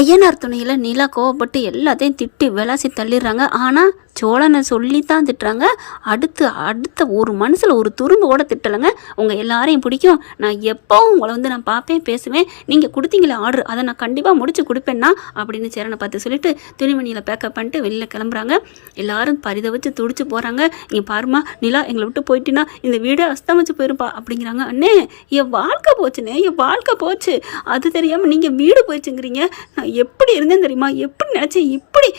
ஐயனார் துணையில் நிலா கோவப்பட்டு எல்லாத்தையும் திட்டி விளாசி தள்ளிடுறாங்க. ஆனால் சோழனை சொல்லி தான் திட்டுறாங்க. அடுத்த ஒரு மனசில் ஒரு துரும்பு கூட திட்டலைங்க. உங்கள் எல்லாரையும் பிடிக்கும், நான் எப்போவும் உங்களை நான் பார்ப்பேன் பேசுவேன், நீங்கள் கொடுத்தீங்களே ஆர்டர் அதை நான் கண்டிப்பாக முடிச்சு கொடுப்பேன்னா அப்படின்னு சேரனை பார்த்து சொல்லிட்டு துணிமணியில் பேக்கப் பண்ணிட்டு வெளியில் கிளம்புறாங்க. எல்லாரும் பரிதவிச்சு துடிச்சு போகிறாங்க. இங்கே பாருமா நிலா, எங்களை விட்டு போயிட்டினா இந்த வீடே அஸ்தமிச்சு போயிருப்பா அப்படிங்கிறாங்க. அண்ணே என் வாழ்க்கை போச்சுண்ணே, என் வாழ்க்கை போச்சு, அது தெரியாமல் நீங்கள் வீடு போயிடுச்சுங்கிறீங்க. நான் எப்படி இருந்தேன் தெரியுமா, எப்படி நினச்சேன், இப்படி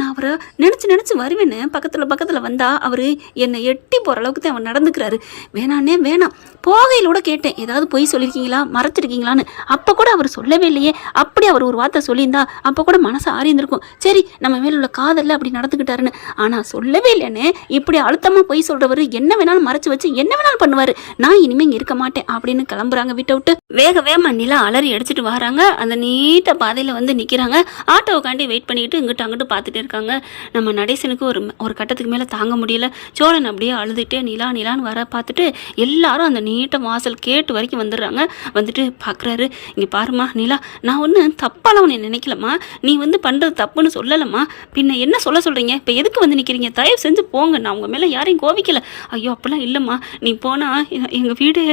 நான் அவரை நினச்சி வருவேன். பக்கத்தில் வந்தா அவரு என்னை எட்டி போகிற அளவுக்கு தான் அவர் நடந்துக்கிறாரு. வேணான்னே வேணாம். போகையில் கூட கேட்டேன், ஏதாவது பொய் சொல்லியிருக்கீங்களா, மறைச்சிருக்கீங்களான்னு. அப்போ கூட அவர் சொல்லவே இல்லையே. அப்படி அவர் ஒரு வார்த்தை சொல்லியிருந்தா அப்போ கூட மனசு ஆறியிருந்திருக்கும். சரி நம்ம மேல உள்ள காதல்ல அப்படி நடந்துக்கிட்டாருன்னு. ஆனால் சொல்லவே இல்லைன்னு இப்படி அழுத்தமாக பொய் சொல்கிறவர் என்ன வேணாலும் மறைச்சு வச்சு என்ன வேணாலும் பண்ணுவார். நான் இனிமேல் இங்கே இருக்க மாட்டேன் அப்படின்னு கிளம்புறாங்க வீட்டை விட்டு. வேகமாக நிலா அலறி அடிச்சுட்டு வராங்க. அந்த நீட்ட பாதையில் நிற்கிறாங்க. ஆட்டோவுக்காண்டி வெயிட் பண்ணிக்கிட்டு இங்கிட்டு அங்கிட்டு பார்த்துட்டே இருக்காங்க. நம்ம நடேசனுக்கு ஒரு கட்டத்துக்கு மேலே தாங்க முடியல. சோழன் அப்படியே அழுதுகிட்டே நிலான்னு வர பார்த்துட்டு எல்லாரும் அந்த நீட்ட வாசல் கேட்டு வரைக்கும் வந்துடுறாங்க. வந்துட்டு பார்க்குறாரு, இங்கே பாருமா நிலா, நான் ஒன்றும் தப்பாலாம் உன்னை நினைக்கலம்மா, நீ பண்ணுறது தப்புன்னு சொல்லலம்மா, பின்ன என்ன சொல்கிறீங்க, இப்போ எதுக்கு நிற்கிறீங்க, தயவு செஞ்சு போங்க, நான் உங்கள் மேலே யாரையும் கோவிக்கலை. ஐயோ அப்படிலாம் இல்லைம்மா, நீ போனால் எங்கள் வீடு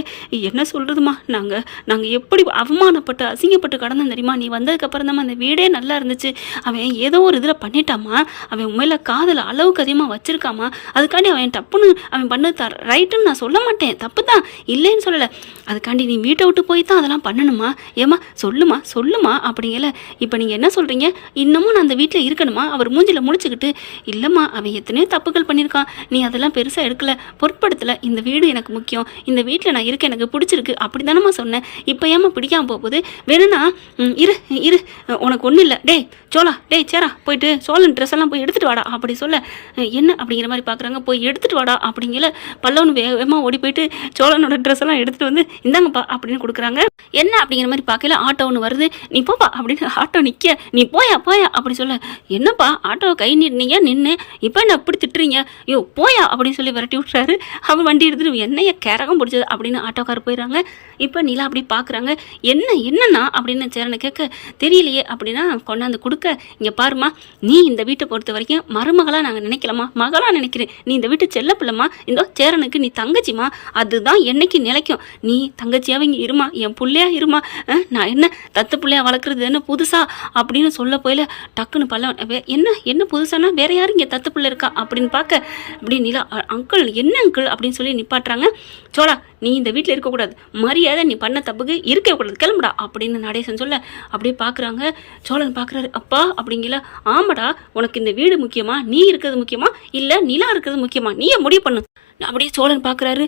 என்ன சொல்கிறதுமா, நாங்கள் எப்படி அவமானப்பட்டு அசிங்கப்பட்டு கடந்தோம் தெரியுமா, நீ வந்ததுக்கப்புறம் தான் அந்த வீடே நல்லா இருந்துச்சு. அவன் ஏதோ ஒரு இதில் பண்ணிட்டாமா, அவன் உண்மையில காதல் அளவுக்கு அதிகமாக வச்சிருக்காமா, அதுக்காண்டி அவன் தப்புன்னு அவன் பண்ணது ரைட்டுன்னு நான் சொல்ல மாட்டேன், தப்பு தான் இல்லைன்னு சொல்லலை, அதுக்காண்டி நீ வீட்டை விட்டு போய் தான் அதெல்லாம் பண்ணணுமா, ஏமா சொல்லுமா அப்படிங்கல. இப்போ நீங்கள் என்ன சொல்கிறீங்க, இன்னமும் நான் அந்த வீட்டில் இருக்கணுமா, அவர் மூஞ்சில் முடிச்சுக்கிட்டு, இல்லைம்மா அவன் எத்தனையோ தப்புகள் பண்ணியிருக்கான், நீ அதெல்லாம் பெருசாக எடுக்கலை, பொருட்படுத்தலை, இந்த வீடு எனக்கு முக்கியம், இந்த வீட்டில் நான் இருக்க எனக்கு பிடிச்சிருக்கு அப்படி தானம்மா சொன்னேன், இப்போ ஏமா பிடிக்காம போகுது, வேணும்னா இரு உனக்கு ஒன்றும் இல்லை, டேய் சோழா, டேய் சேரா போயிட்டு சோழன் ட்ரெஸ் எல்லாம் போய் எடுத்துகிட்டு வாடா அப்படி சொல்ல, என்ன அப்படிங்கிற மாதிரி பார்க்குறாங்க. போய் எடுத்துகிட்டு வாடா அப்படிங்கல. பல்லவனு வேகமாக ஓடி போயிட்டு சோழனோட ட்ரெஸ் எல்லாம் எடுத்துகிட்டு இந்தாங்கப்பா அப்படின்னு கொடுக்குறாங்க. என்ன அப்படிங்கிற மாதிரி பார்க்கல. ஆட்டோ ஒன்று வருது, நீ போப்பா அப்படின்னு ஆட்டோ நிற்க, நீ போயா அப்படி சொல்ல, என்னப்பா ஆட்டோவை கை நீட்டினீங்க நின்று, இப்போ என்ன அப்படி திட்டுறீங்க, ஐயோ போயா அப்படின்னு சொல்லி விரட்டி விட்டுறாரு. அவன் வண்டி எடுத்துட்டு என்னைய கரகம் பிடிச்சது அப்படின்னு ஆட்டோக்கார் போயிடறாங்க. இப்போ நிலா அப்படி பார்க்குறாங்க. என்னன்னா அப்படின்னு சேரனை கேட்க, தெரியலையே அப்படின்னா கொண்டாந்து கொடுக்க, இங்கே பாருமா, நீ இந்த வீட்டை பொறுத்த வரைக்கும் மருமகளாக நாங்கள் நினைக்கலாமா, மகளாக நினைக்கிறேன், நீ இந்த வீட்டு செல்ல பிள்ளைமா, இந்த சேரனுக்கு நீ தங்கச்சிமா, அதுதான் என்னைக்கு நிலைக்கும், நீ தங்கச்சியாக இங்கே இருமா, என் பிள்ளையா இருமா, நான் என்ன தத்து பிள்ளையா வளர்க்குறது என்ன புதுசா அப்படின்னு சொல்ல போயில டக்குன்னு பல்லவன் என்ன புதுசானா வேற யாரும் இங்கே தத்து பிள்ளை இருக்கா அப்படின்னு பார்க்க, அப்படி நிலா அங்கிள் என்ன அங்கிள் அப்படின்னு சொல்லி நிப்பாட்டுறாங்க. சோழா நீ இந்த வீட்டில் இருக்கக்கூடாது, மரியாதை நீ பண்ண தப்புக்கு இருக்கக்கூடாது, கிளம்புடா அப்படின்னு நடேசன் சொல்ல, அப்படியே பார்க்குறாங்க. சோழன் பார்க்குறாரு, அப்பா அப்படிங்கல, ஆமாடா உனக்கு இந்த வீடு முக்கியமா, நீ இருக்கிறது முக்கியமா இல்லை நிலா இருக்கிறது முக்கியமா, நீயே முடிவு பண்ணு. அப்படியே சோழன் பார்க்குறாரு,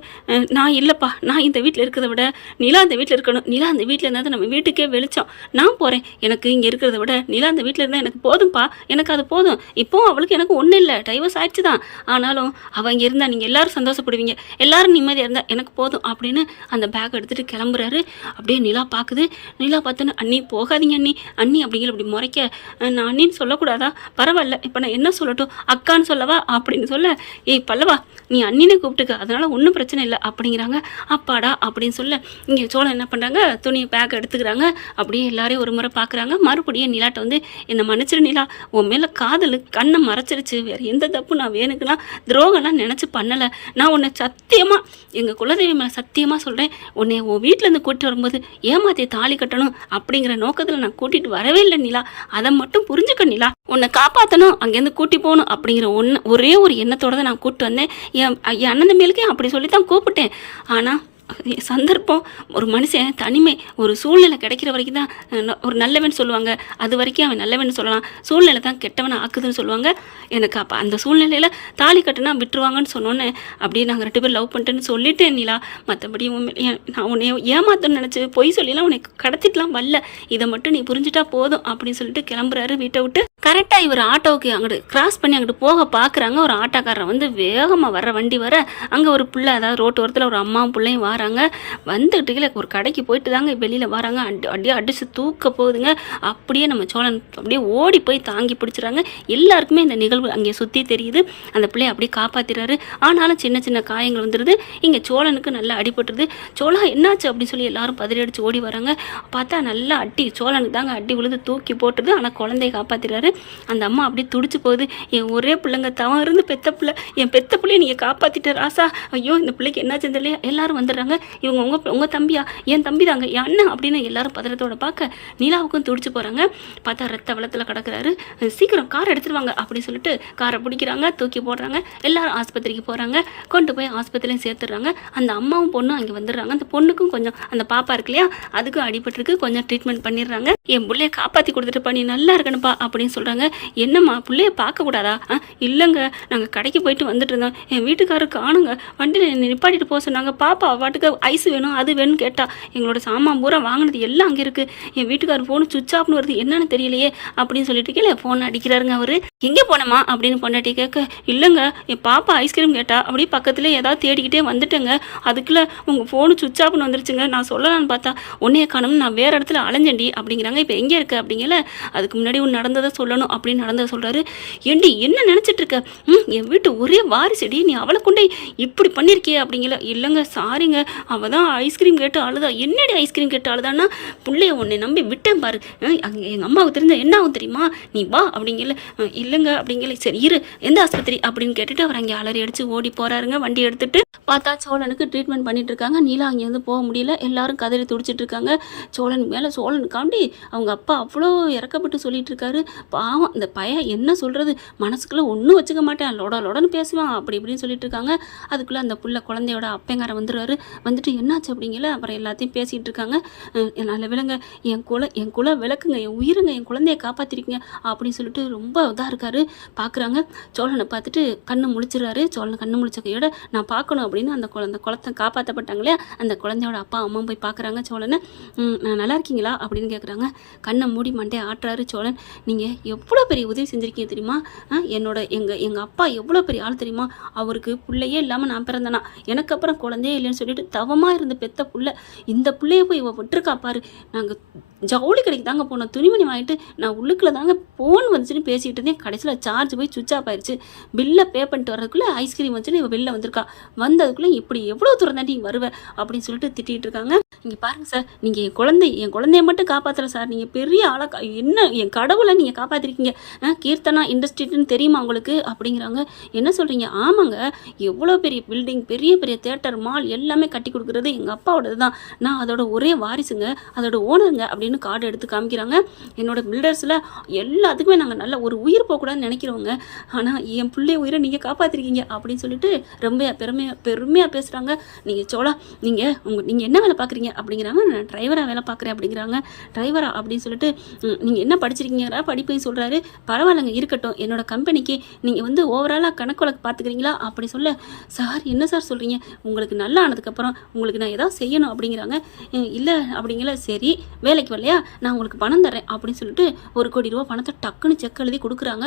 நான் இல்லைப்பா, நான் இந்த வீட்டில் இருக்கிறத விட நிலா அந்த வீட்டில் இருக்கணும், நிலா அந்த வீட்டில் இருந்தால் நம்ம வீட்டுக்கே வெளிச்சம், நான் போகிறேன், எனக்கு இங்கே இருக்கிறத விட நிலா அந்த வீட்டில் இருந்தால் எனக்கு போதும்ப்பா, எனக்கு அது போதும், இப்போது அவளுக்கு எனக்கு ஒன்றும் இல்லை, டைவர்ஸ் ஆயிடுச்சு தான், ஆனாலும் அவள் இங்கே இருந்தால் நீங்கள் எல்லோரும் சந்தோஷப்படுவீங்க, எல்லோரும் நிம்மதியாக இருந்தால் எனக்கு போதும் அப்படின்னு அந்த பேக் எடுத்துகிட்டு கிளம்புறாரு. அப்படியே நிலா பார்க்குது. நிலா பார்த்தோன்னு, அண்ணி போகாதீங்க அண்ணி அப்படிங்கிற அப்படி முறைக்க, நான் அண்ணின்னு சொல்லக்கூடாதா, பரவாயில்ல இப்போ நான் என்ன சொல்லட்டும், அக்கான்னு சொல்லவா அப்படின்னு சொல்ல, ஏய் பல்லவா நீ அண்ணினை கூப்பிட்டுக்க, அதனால ஒன்றும் பிரச்சனை இல்லை அப்படிங்கிறாங்க. அப்பாடா அப்படின்னு சொல்ல, இங்கே சோழன் என்ன பண்ணுறாங்க, துணி பேக் எடுத்துக்கிறாங்க. அப்படியே எல்லாரையும் ஒரு முறை பார்க்குறாங்க. மறுபடியும் நிலாட்ட என்னை மன்னிச்சிரு நிலா, உன் மேலே காதல் கண்ணை மறைச்சிருச்சு, வேறு எந்த தப்பு நான் வேணுக்குன்னா துரோகம்லாம் நினச்சி பண்ணலை, நான் உன்னை சத்தியமாக எங்கள் குலதெய்வம் மேலே சத்தியமாக சொல்கிறேன், உன்னை உன் வீட்டிலேருந்து கூட்டிட்டு வரும்போது ஏமாற்றி தாலி கட்டணும் அப்படிங்கிற நோக்கத்தில் நான் கூட்டிகிட்டு வரவே இல்லை நிலா, அதை மட்டும் புரிஞ்சுக்க நிலா, உன்னை காப்பாற்றணும், அங்கேருந்து கூட்டி போகணும் அப்படிங்கிற ஒரே ஒரு எண்ணத்தோடு தான் நான் கூப்பிட்டு வந்தேன், என் அண்ணன் தம்பிகளுக்கே அப்படி சொல்லி தான் கூப்பிட்டேன், ஆனால் சந்தர்ப்பம், ஒரு மனுஷன் தனிமை ஒரு சூழ்நிலை கிடைக்கிற வரைக்கும் தான் ஒரு நல்லவன் சொல்லுவாங்க, அது வரைக்கும் அவன் நல்லவன் சொல்லலாம், சூழ்நிலை தான் கெட்டவனை ஆக்குதுன்னு சொல்லுவாங்க. எனக்கு அப்போ அந்த சூழ்நிலையில் தாலி கட்டுனா விட்டுருவாங்கன்னு சொன்னோன்னே அப்படியே நாங்கள் 2 பேர் லவ் பண்ணிட்டேன்னு சொல்லிட்டேன் நிலா, மற்றபடி நான் உன்னை ஏமாத்தன்னு நினச்சி பொய் சொல்லிலாம் உன்னை கடத்திட்டுலாம் வரல, இதை மட்டும் நீ புரிஞ்சுட்டா போதும் அப்படின்னு சொல்லிட்டு கிளம்புறாரு வீட்டை விட்டு. கரெக்டாக இவர் ஆட்டோவுக்கு அங்கிட்டு கிராஸ் பண்ணி அங்கிட்டு போக பார்க்குறாங்க. ஒரு ஆட்டோக்காரன் வந்து வேகமாக வர வண்டி வர அங்கே ஒரு பிள்ளை, அதாவது ரோட்டு ஓரத்தில் ஒரு அம்மாவும் பிள்ளையும் வராங்க. வந்துக்கிட்டு ஒரு கடைக்கு போயிட்டு தாங்க வெளியில் வராங்க. அப்படியே அடித்து தூக்க போகுதுங்க. அப்படியே நம்ம சோழன் அப்படியே ஓடி போய் தாங்கி பிடிச்சிடறாங்க. எல்லாருக்குமே இந்த நிகழ்வு அங்கே சுற்றி தெரியுது. அந்த பிள்ளையை அப்படியே காப்பாற்றிடுறாரு. ஆனாலும் சின்ன சின்ன காயங்கள் வந்துடுது. இங்கே சோழனுக்கு நல்லா அடிபட்டுருது. சோழா என்னாச்சு அப்படின்னு சொல்லி எல்லாரும் பதறி அடித்து ஓடி வராங்க. பார்த்தா நல்லா அடி, சோழனுக்கு தாங்க அடி விழுது, தூக்கி போட்டுது. ஆனால் குழந்தைய காப்பாற்றிடுறாரு. அந்த அம்மா அப்படியே துடிச்சு போகுது. என் ஒரே பிள்ளைங்க தவம் இருந்து பெத்த பிள்ளை, என் பெத்த பிள்ளைய நீங்கள் காப்பாற்றிட்டு ராசா, ஐயோ இந்த பிள்ளைக்கு என்னாச்சு இல்லையா. எல்லாரும் வந்துடுறாங்க. இவங்க உங்கள் தம்பியா? என் தம்பி தாங்க, என் அண்ணன் அப்படின்னு எல்லாரும் பதறத்தோட பார்க்க நிலாவுக்கும் துடிச்சு போகிறாங்க. பார்த்தா ரத்த வெள்ளத்தில் கிடக்குறாரு. சீக்கிரம் கார் எடுத்துருவாங்க அப்படின்னு சொல்லிட்டு காரை பிடிக்கிறாங்க, தூக்கி போடுறாங்க. எல்லாரும் ஆஸ்பத்திரிக்கு போகிறாங்க. கொண்டு போய் ஆஸ்பத்திரிலையும் சேர்த்துடுறாங்க. அந்த அம்மாவும் பொண்ணும் அங்கே வந்துடுறாங்க. அந்த பொண்ணுக்கும் கொஞ்சம், அந்த பாப்பா இருக்கு இல்லையா, அதுக்கும் அடிபட்டுருக்கு. கொஞ்சம் ட்ரீட்மெண்ட் பண்ணிடுறாங்க. என் பிள்ளைய காப்பாற்றி கொடுத்துட்டு பண்ணி நல்லா இருக்கணுப்பா அப்படின்னு சொல்கிறாங்க. என்னம்மா பிள்ளைய பார்க்கக்கூடாதா? இல்லைங்க, நாங்கள் கடைக்கு போயிட்டு வந்துட்டு இருந்தோம். என் வீட்டுக்காரர் காணுங்க, வண்டியில் நிப்பாட்டிட்டு போக சொன்னாங்க. பாப்பா பாட்டுக்கு ஐஸ் வேணும் அது வேணும்னு கேட்டா. எங்களோட சாமான் பூரா வாங்கினது எல்லாம் அங்கே இருக்குது. என் வீட்டுக்காரர் ஃபோனு சுவிட்ச் ஆஃப்னு வருது, என்னன்னு தெரியலையே அப்படின்னு சொல்லிட்டு கீழே ஃபோன் அடிக்கிறாருங்க. அவர் எங்கே போனோமா அப்படின்னு பொண்டாட்டி கேட்க, இல்லைங்க என் பாப்பா ஐஸ்கிரீம் கேட்டா, அப்படியே பக்கத்துலேயே ஏதாவது தேடிக்கிட்டே வந்துட்டேங்க. அதுக்குள்ளே உங்கள் ஃபோனு சுவிட்ச் ஆஃப்னு வந்துருச்சுங்க. நான் சொல்லலான்னு பார்த்தா உன்னைய காணும்னு நான் வேறு இடத்துல அலைஞ்சண்டி அப்படிங்கிறாங்க. இப்போ எங்கே இருக்க அப்படிங்கல, அதுக்கு முன்னாடி ஒன்று நடந்ததை சொல்லணும் அப்படின்னு நடந்ததை சொல்கிறாரு. ஏண்டி என்ன நினச்சிட்டு இருக்க? என் வீட்டு ஒரே வாரிசடி, நீ அவளை கொண்டே இப்படி பண்ணியிருக்கிய அப்படிங்கல. இல்லைங்க சாரிங்க, அவள் தான் ஐஸ்கிரீம் கேட்டு அழுதா. என்னடி ஐஸ்கிரீம் கேட்டு அழுதான்னா, பிள்ளைய உன்னை நம்பி விட்டேன் பாரு, அங்கே எங்கள் அம்மாவுக்கு தெரிஞ்ச என்ன ஆகும் தெரியுமா, நீ வா அப்படிங்கல. இல்லைங்க அப்படிங்கல. சரி இரு, எந்த ஆஸ்பத்திரி அப்படின்னு கேட்டுட்டு அவர் அங்கே அலறி அடித்து ஓடி போகிறாருங்க. வண்டி எடுத்துட்டு பார்த்தா சோழனுக்கு ட்ரீட்மெண்ட் பண்ணிட்டு இருக்காங்க. நீலா அங்கேருந்து போக முடியல. எல்லாரும் கதறி துடிச்சிட்டு இருக்காங்க. சோழன் மேலே சோழனுக்காண்டி அவங்க அப்பா அவ்வளோ இறக்கப்பட்டு சொல்லிட்டு இருக்காரு. பாவம் இந்த பையன் என்ன சொல்கிறது, மனசுக்குள்ளே ஒன்றும் வச்சுக்க மாட்டேன், லொடன்னு பேசுவான் அப்படி இப்படின்னு சொல்லிட்டு இருக்காங்க. அதுக்குள்ளே அந்த புள்ள குழந்தையோட அப்பங்காரன் வந்துடுவார். வந்துட்டு என்னாச்சு அப்படிங்கல. அப்புறம் எல்லாத்தையும் பேசிகிட்டு இருக்காங்க. நல்ல விலங்க, என் குல விளக்குங்க, என் உயிருங்க, என் குழந்தைய காப்பாற்றிருக்கீங்க அப்படின்னு சொல்லிட்டு ரொம்ப இதாக இருக்காரு. பார்க்குறாங்க. சோழனை பார்த்துட்டு கண்ணு முழிச்சிடுறாரு. சோழனை கண்ணு முழிச்ச கையோட நான் பார்க்கணும் அப்படின்னு அந்த குளத்தை காப்பாற்றப்பட்டாங்களே அந்த குழந்தையோட அப்பா அம்மா போய் பார்க்குறாங்க சோழனை. நான் நல்லா இருக்கீங்களா அப்படின்னு கேட்குறாங்க. கண்ணை மூடி மண்டையை ஆட்டுறாரு சோழன். நீங்கள் எவ்வளோ பெரிய உதவி செஞ்சுருக்கீங்க தெரியுமா? எங்கள் அப்பா எவ்வளோ பெரிய ஆள் தெரியுமா? அவருக்கு பிள்ளையே இல்லாமல் நான் பிறந்தனா, எனக்கு அப்புறம் குழந்தையே இல்லைன்னு சொல்லிட்டு தவமாக இருந்த பெத்த புள்ள, இந்த பிள்ளைய போய் இவ விட்டுருக்கா பாரு. நாங்கள் ஜவுளி கடைக்கு தாங்க போனோம், துணிமணி வாங்கிட்டு நான் உள்ளுக்குள்ளே தாங்க ஃபோன் வந்துச்சுன்னு பேசிக்கிட்டு இருந்தேன். கடைசியில் சார்ஜ் போய் சுவிட்ச் ஆஃப் ஆயிடுச்சு. பில்லை பே பண்ணிட்டு வர்றதுக்குள்ளே ஐஸ்கிரீம் வச்சுன்னு இவள் வெளில வந்திருக்கா. வந்ததுக்குள்ளே இப்படி எவ்வளோ தூரம் தாண்டி வருவேன் அப்படின்னு சொல்லிட்டு திட்டிகிட்டு இருக்காங்க. இங்கே பாருங்கள் சார், நீங்கள் என் குழந்தைய மட்டும் காப்பாற்றல சார், நீங்கள் பெரிய ஆளாக என்ன என் கடவுளை நீங்கள் காப்பாற்றிருக்கீங்க. கீர்த்தனா இண்டஸ்ட்ரின்னு தெரியுமா உங்களுக்கு அப்படிங்கிறாங்க. என்ன சொல்கிறீங்க? ஆமாங்க, எவ்வளோ பெரிய பில்டிங், பெரிய பெரிய தேட்டர், மால் எல்லாமே கட்டி கொடுக்குறது எங்கள் அப்பாவோடது தான். நான் அதோட ஒரே வாரிசுங்க, அதோட ஓனருங்க அப்படின்னு கார்டு எடுத்து காமிக்கிறாங்க. என்னோட பில்டர்ஸில் எல்லாத்துக்குமே நாங்கள் நல்ல ஒரு உயிர் போகக்கூடாதுன்னு நினைக்கிறவங்க, ஆனால் என் பிள்ளை உயிரை நீங்கள் காப்பாற்றிருக்கீங்க அப்படின்னு சொல்லிட்டு ரொம்ப பெருமையாக பேசுகிறாங்க. நீங்கள் சோழா, நீங்கள் என்ன வேலை பார்க்குறீங்க அப்படிங்கிறாங்க. நான் டிரைவராக வேலை பார்க்குறேன் அப்படிங்கிறாங்க. டிரைவரா அப்படின்னு சொல்லிட்டு நீங்கள் என்ன படிச்சிருக்கீங்களா படிப்பையும் சொல்கிறாரு. பரவாயில்லைங்க இருக்கட்டும், என்னோட கம்பெனிக்கு நீங்கள் ஓவராலாக கணக்கு வழக்கு பார்த்துக்கிறீங்களா அப்படி சொல்ல, சார் என்ன சார் சொல்கிறீங்க, உங்களுக்கு நல்லா ஆனதுக்கப்புறம் உங்களுக்கு நான் ஏதாவது செய்யணும் அப்படிங்கிறாங்க. இல்லை அப்படிங்கிற. சரி வேலைக்கு வரலையா, நான் உங்களுக்கு பணம் தரேன் அப்படின்னு சொல்லிட்டு 1 கோடி ரூபா பணத்தை டக்குன்னு செக் எழுதி கொடுக்குறாங்க.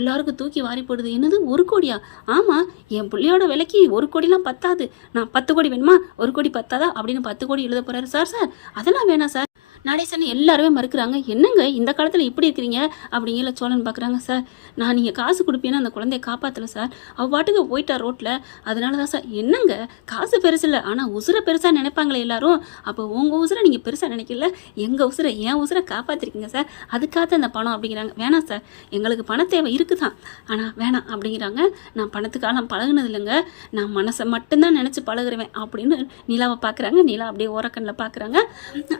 எல்லாருக்கும் தூக்கி வாரி போடுது. என்னது 1 கோடியா? ஆமாம், என் பிள்ளையோட விலைக்கு 1 கோடிலாம் பத்தாது, நான் 10 கோடி வேணுமா, 1 கோடி பத்தாதா அப்படின்னு 10 கோடி எழுத போகிறாரு. சார் அதெல்லாம் வேணாம் சார், நடேசன் எல்லாருமே மறுக்கிறாங்க. என்னங்க இந்த காலத்தில் இப்படி இருக்கிறீங்க அப்படிங்கிற. சோழன் பார்க்குறாங்க. சார் நான் நீங்கள் காசு கொடுப்பீங்கன்னா அந்த குழந்தைய காப்பாற்றலை சார், அவள் பாட்டுக்கு போயிட்டா ரோட்டில், அதனால தான் சார். என்னங்க காசு பெருசு இல்லை, ஆனால் உசுரை பெருசாக நினைப்பாங்களே எல்லாரும். அப்போ உங்கள் உசுரை நீங்கள் பெருசாக நினைக்கல, எங்கள் உசுரை என் உசுரை காப்பாற்றிருக்கீங்க சார், அதுக்காக அந்த பணம் அப்படிங்கிறாங்க. வேணாம் சார், எங்களுக்கு பண தேவை இருக்குது தான், ஆனால் வேணாம் அப்படிங்கிறாங்க. நான் பணத்துக்காலாம் பழகுனது இல்லைங்க, நான் மனசை மட்டும்தான் நினச்சி பழகுறேன் அப்படின்னு நிலாவை பார்க்குறாங்க. நிலா அப்படியே ஓரக்கண்ணில் பார்க்குறாங்க.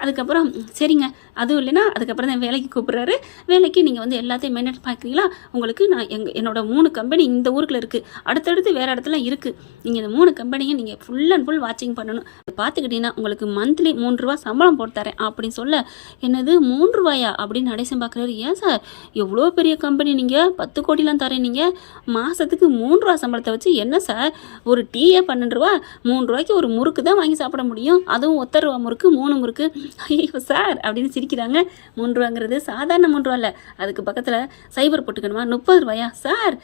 அதுக்கப்புறம் சரிங்க, அதுவும் இல்லைன்னா அதுக்கப்புறம் தான் வேலைக்கு கூப்பிட்றாரு. வேலைக்கு நீங்கள் எல்லாத்தையும் மெயின்டைன் பார்க்குறீங்களா, உங்களுக்கு நான் என்னோட 3 கம்பெனி இந்த ஊருக்குள்ள இருக்குது, அடுத்தடுத்து வேறு இடத்துல இருக்குது, நீங்கள் இந்த 3 கம்பெனியும் நீங்கள் ஃபுல் அண்ட் ஃபுல் வாட்சிங் பண்ணணும், பார்த்துக்கிட்டீங்கன்னா உங்களுக்கு மந்த்லி 3 ரூபா சம்பளம் போட்டு தரேன் அப்படின்னு சொல்ல, என்னது 3 ரூபாயா அப்படின்னு நடேசன் பார்க்குறாரு. ஏன் சார் எவ்வளோ பெரிய கம்பெனி, நீங்கள் 10 கோடிலாம் தரேன், நீங்கள் மாதத்துக்கு 3 ரூபா சம்பளத்தை வச்சு என்ன சார், ஒரு டீயே 12 ரூபா, 3 ரூபாய்க்கு ஒரு முறுக்கு தான் வாங்கி சாப்பிட முடியும், அதுவும் 1 ரூபா முறுக்கு 3 முறுக்கு. ஐயோ சார் சார் அப்படின்னு சிரிக்கிறாங்க. 3 ரூபாங்கிறது சாதாரண 3 ரூபா இல்லை, அதுக்கு பக்கத்தில் சைபர் போட்டுக்கணுமா? 30 ரூபாயா சார்?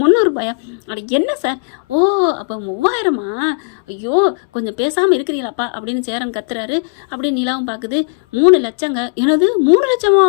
300 ரூபாயா? அட என்ன சார்? ஓ அப்போ 3000மா? ஐயோ கொஞ்சம் பேசாமல் இருக்கிறீங்களாப்பா அப்படின்னு சேரன் கத்துறாரு. அப்படியே நிலாவும் பார்க்குது. 3 லட்சங்க. என்னது 3 லட்சமா?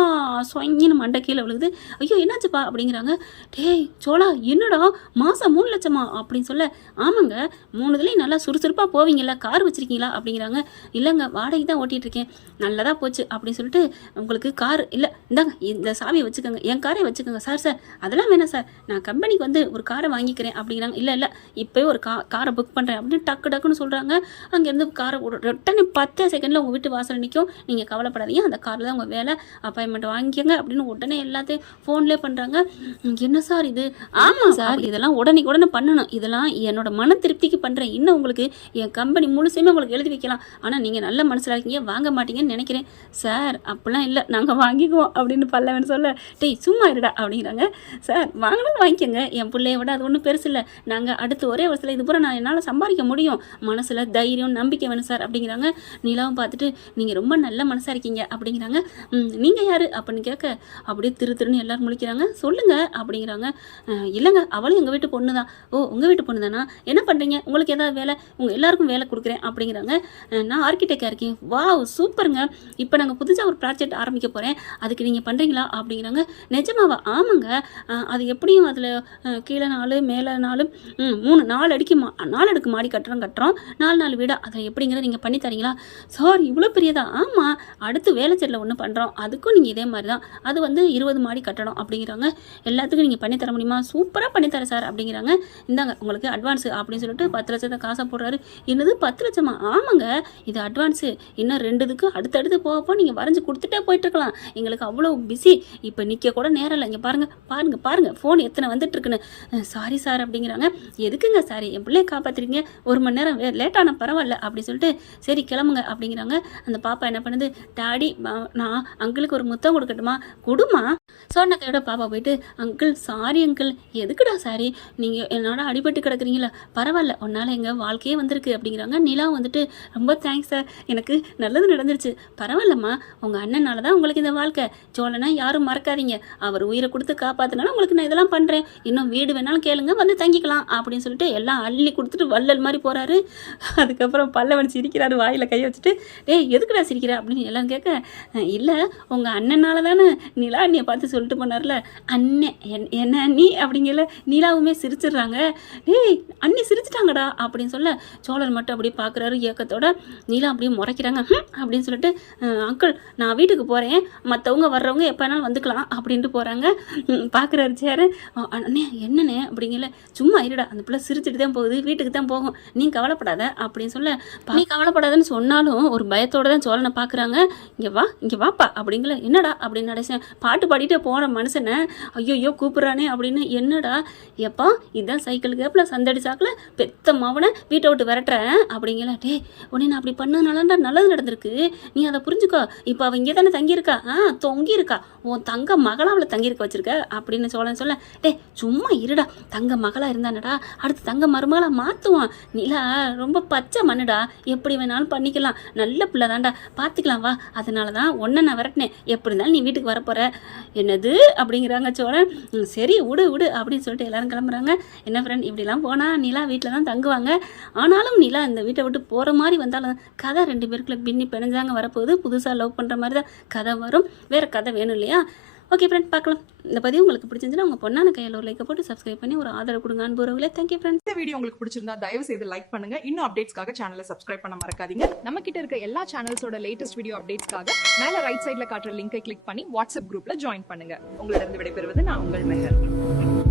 சொங்கின்னு மண்டை கீழே விழுகுது. ஐயோ என்னாச்சுப்பா அப்படிங்கிறாங்க. டேய் சோழா என்னடா மாதம் 3 லட்சமா அப்படின்னு சொல்ல, ஆமாங்க 3 நல்லா சுறுசுறுப்பாக போவீங்களா, கார் வச்சுருக்கீங்களா அப்படிங்கிறாங்க. இல்லைங்க வாடகை தான் ஓட்டிகிட்டு இருக்கேன். நல்லதாக போச்சு அப்படின்னு சொல்லிட்டு, உங்களுக்கு கார் இல்லை இந்தாங்க இந்த சாவியை வச்சுக்கோங்க, என் காரை வச்சுக்கோங்க. சார் சார் அதெல்லாம் வேணாம் சார், நான் கம்பெனிக்கு வந்து ஒரு காரை வாங்கிக்கிறேன் அப்படிங்கிறாங்க. இல்லை இல்லை இப்போயே ஒரு காரை புக் பண்ணுறேன் அப்படின்னு டக்குன்னு சொல்கிறாங்க. அங்கேருந்து காரை உடனே 10 செகண்டில் உங்கள் வீட்டு வாசல் நிற்கும். நீங்கள் கவலைப்படாதீங்க, அந்த காரில் தான் உங்கள் வேலை, அப்பாயின்மெண்ட் வாங்கிக்கோங்க அப்படின்னு உடனே எல்லாத்தையும் ஃபோன்லேயே பண்ணுறாங்க. என்ன சார் இது? ஆமாம் சார் இதெல்லாம் உடனே பண்ணணும், இதெல்லாம் என்னோட மன திருப்திக்கு பண்ணுறேன். இன்னும் உங்களுக்கு என் கம்பெனி முழுசுமே உங்களுக்கு எழுதி வைக்கலாம், ஆனால் நீங்கள் நல்ல மனசில் இருக்கீங்க, வாங்க மாட்டீங்கன்னு நினைக்கிறேன். சார் அப்படிலாம் இல்லை, நாங்கள் வாங்கிக்குவோம் அப்படின்னு பல்லவன் சொல்ல, டேய் சும்மா இருடா அப்படிங்கிறாங்க. சார் வாங்கினது வாங்கிக்கோங்க, என் பிள்ளைய விட அது ஒன்றும் பெருசு இல்லை, நாங்கள் அடுத்து ஒரே வருஷத்தில் இது பூரா நான் என்னால் சம்பாதிக்க முடியும், மனசில் தைரியம் நம்பிக்கை வேணும் சார் அப்படிங்கிறாங்க. நிலாவும் பார்த்துட்டு நீங்கள் ரொம்ப நல்ல மனசாக இருக்கீங்க அப்படிங்கிறாங்க. நீங்கள் யார் அப்படின்னு கேட்க, அப்படியே திருன்னு எல்லோரும் முழிக்கிறாங்க. சொல்லுங்கள் அப்படிங்கிறாங்க. இல்லைங்க அவளும் எங்கள் வீட்டு பொண்ணு தான். ஓ உங்கள் வீட்டு பொண்ணு தானா? என்ன பண்ணுறீங்க? உங்களுக்கு ஏதாவது வேலை? உங்கள் எல்லாருக்கும் வேலை கொடுக்குறேன் அப்படிங்கிறாங்க. நான் ஆர்கிடெக்டாக இருக்கேன். வாவ் சூப்பருங்க, இப்போ நாங்கள் புதுசாக ஒரு ப்ராஜெக்ட் ஆரம்பிக்க போகிறேன், அதுக்கு நீங்கள் பண்ணுறீங்களா அப்படிங்கிறாங்க. நிஜமாவா? ஆமாங்க, அது எப்படியும் அதில் கீழே 4 மேலே 4 4 அடுக்கு மாடி கட்டுறோம் 4 வீடா, அதை எப்படிங்கிறத நீங்கள் பண்ணி தரீங்களா? சார் இவ்வளோ பெரியதா? ஆமாம் அடுத்து வேலைச்சேரில் ஒன்று பண்ணுறோம், அதுக்கும் நீங்கள் இதே மாதிரி தான், அது வந்து 20 மாடி கட்டணும் அப்படிங்கிறாங்க. எல்லாத்துக்கும் நீங்கள் பண்ணி தர முடியுமா? சூப்பராக பண்ணித்தரேன் சார் அப்படிங்கிறாங்க. இந்தாங்க உங்களுக்கு அட்வான்ஸு அப்படின்னு சொல்லிட்டு 10 லட்சத்தை காசாக போடுறாரு. என்னது 10 லட்சமா? ஆமாங்க இது அட்வான்ஸு, இன்னும் 2 இதுக்கு அடுத்தடுத்து போகப்போ நீங்கள் வரைஞ்சி கொடுத்துட்டே போயிட்டுருக்கலாம், எங்களுக்கு அவ்வளோ பிஸி, இப்போ நிற்க கூட நேரம் இல்லை, இங்கே பாருங்கள் ஃபோன் எத்தனை வந்துட்டுருக்குன்னு. சாரி சார் அப்படிங்கிறாங்க. எதுக்குங்க சாரி, என் பிள்ளையை காப்பாற்றுறீங்க, 1 மணி நேரம் லேட்டான பரவாயில்ல அப்படி சொல்லிட்டு சரி கிளம்புங்க அப்படிங்கிறாங்க. அந்த பாப்பா என்ன பண்ணுது, டாடி நான் அங்கிளுக்கு ஒரு முத்தம் கொடுக்கட்டுமா? கொடுமா சொன்ன கையோட பாப்பா போயிட்டு, அங்கிள் சாரி அங்கிள். எதுக்குடா சாரி, நீங்கள் என்னோட அடிபட்டு கிடக்குறீங்களா? பரவாயில்ல உன்னால் எங்கள் வாழ்க்கையே வந்திருக்கு அப்படிங்கிறாங்க. நிலா வந்துட்டு ரொம்ப தேங்க்ஸ் சார், எனக்கு நல்லது நடந்துருச்சு. பரவாயில்லம்மா, உங்கள் அண்ணனால தான் உங்களுக்கு இந்த வாழ்க்கை, சோழனா யாரும் மறக்காதீங்க, அவர் உயிரை கொடுத்து காப்பாற்றினாலும் உங்களுக்கு நான் இதெல்லாம் பண்ணுறேன், இன்னும் வீடு வேணாலும் கேளுங்க வந்து தங்கிக்கலாம் அப்படின்னு சொல்லிட்டு எல்லாம் அள்ளி கொடுத்துட்டு வள்ளல் மாதிரி போகிறாரு. அதுக்கப்புறம் பல்லவன் சிரிக்கிறாரு, வாயில் கை வச்சுட்டு, டேய் எதுக்குடா சிரிக்கிற அப்படின்னு எல்லாம் கேட்க, இல்லை உங்கள் அண்ணனால தானே நிலா அண்ணியை பார்த்து சொல்லிட்டு போனார்ல, அண்ணன் என்ன அண்ணி அப்படிங்கல. நிலாவுமே சிரிச்சிடுறாங்க. டேய் அண்ணி சிரிச்சிட்டாங்கடா அப்படின்னு சொல்ல, சோழன் மட்டும் அப்படியே பார்க்குறாரு ஏக்கத்தோட. நிலா அப்படியே முறைக்கிறாங்க. அப்படின்னு சொல்லிட்டு, அங்கிள் நான் வீட்டுக்கு போகிறேன், மற்றவங்க வர்றவங்க எப்போ வேணாலும் வந்துக்கலாம் அப்படின்ட்டு போகிறாங்க. பார்க்குறாரு சேரு. அண்ணே என்னண்ணே அப்படிங்கல. சும்மா இருடா, அந்த பிள்ளை சிரிச்சுட்டு தான் போகுது, வீட்டுக்கு தான் போகும், நீ கவலைப்படாத அப்படின்னு சொல்ல, நீ கவலைப்படாதன்னு சொன்னாலும் ஒரு பயத்தோடு தான் சோழனை பார்க்குறாங்க. இங்கே வாப்பா அப்படிங்கல. என்னடா அப்படின்னு நினைச்சேன், பாட்டு பாடிட்டு போகிற மனுஷனை ஐயோ கூப்பிட்றானே அப்படின்னு. என்னடா எப்பா இதுதான் சைக்கிள் கேப்பில் சந்தடி சாக்கில் பெத்த மாவனை வீட்டை விட்டு விரட்டுறேன் அப்படிங்கல. டே உடனே நான் அப்படி பண்ணதுனாலடா நல்லது நடந்திருக்கு, நீ அதை புரிஞ்சுக்கோ. இப்போ அவள் இங்கே தானே தங்கியிருக்கா? தொங்கியிருக்கா, உன் தங்க மகளாக அவளை தங்கியிருக்க வச்சிருக்க அப்படின்னு சோழன் சொல்ல, டே சும்மா இருடா, தங்க மகளாக இருந்தானடா அடுத்து தங்க மருமகளாக மாற்றுவான். நிலா ரொம்ப பச்சை மண்ணுடா, எப்படி வேணாலும் பண்ணிக்கலாம், நல்ல பிள்ளை தான்டா, பார்த்துக்கலாம் வா, அதனால தான் ஒன்றை நான் விரட்டினேன், எப்படி இருந்தாலும் நீ வீட்டுக்கு வரப்போகிற. என்னது அப்படிங்கிறாங்க சோழன். சரி விடு அப்படின்னு சொல்லிட்டு எல்லாரும் கிளம்புறாங்க. என்ன ஃப்ரெண்ட் இப்படிலாம் போனால் நிலா வீட்டில் தான் தங்குவாங்க, ஆனாலும் நிலா இந்த வீட்டை விட்டு போகிற மாதிரி வந்தாலும் கதை 2 பேருக்குள்ள பின்னி பிணைஞ்சாங்க வரப்போகுது. புதுசாக லவ் பண்ணுற மாதிரி தான் கதை வரும், வேறு கதை வேணும் இல்லையா? ஓகே ஃப்ரெண்ட் பார்க்கலாம். இந்த பதிவு உங்களுக்கு பிடிச்சிருந்துச்சுன்னா உங்கள் பொண்ணான கையில் ஒரு லைக்கை போட்டு சப்ஸ்கிரைப் பண்ணி ஒரு ஆதரவு கொடுங்க அன்புறவுகளே. Thank you friends. இந்த வீடியோ உங்களுக்கு பிடிச்சிருந்தா தயவு செய்து லைக் பண்ணுங்க. இன்னும் அப்டேட்ஸ்க்காக சேனலை சப்ஸ்கிரைப் பண்ண மறக்காதீங்க. நம்ம கிட்ட இருக்க எல்லா சேனல்ஸோட லேட்டஸ்ட் வீடியோ அப்டேட்ஸ்க்காக மேல ரைட் சைடுல காட்டுற லிங்கை கிளிக் பண்ணி வாட்ஸ்அப் குரூப்ல ஜாயின் பண்ணுங்க. உங்களிடம் விடைபெறுவது நான் உங்கள் மெஹர்.